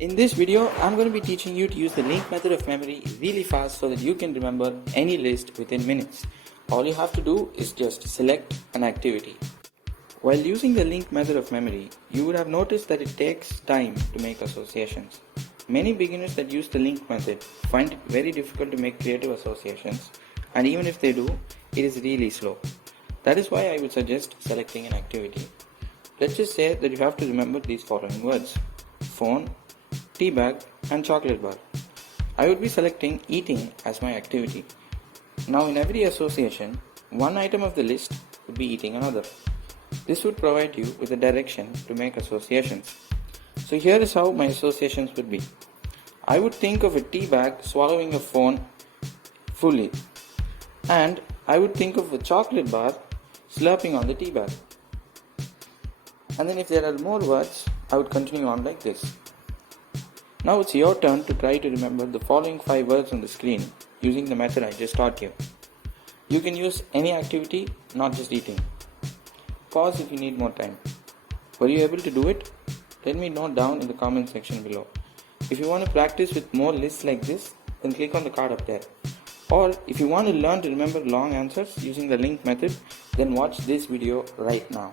In this video, I'm going to be teaching you to use the link method of memory really fast so that you can remember any list within minutes. All you have to do is just select an activity. While using the link method of memory, you would have noticed that it takes time to make associations. Many beginners that use the link method find it very difficult to make creative associations, and even if they do, it is really slow. That is why I would suggest selecting an activity. Let's just say that you have to remember these following words: phone, tea bag, and chocolate bar. I would be selecting eating as my activity. Now in every association, one item of the list would be eating another. This would provide you with a direction to make associations. So here is how my associations would be. I would think of a tea bag swallowing a phone fully, and I would think of a chocolate bar slurping on the tea bag. And then if there are more words, I would continue on like this. Now it's your turn to try to remember the following 5 words on the screen using the method I just taught you. You can use any activity, not just eating. Pause if you need more time. Were you able to do it? Let me know down in the comment section below. If you want to practice with more lists like this, then click on the card up there. Or if you want to learn to remember long answers using the link method, then watch this video right now.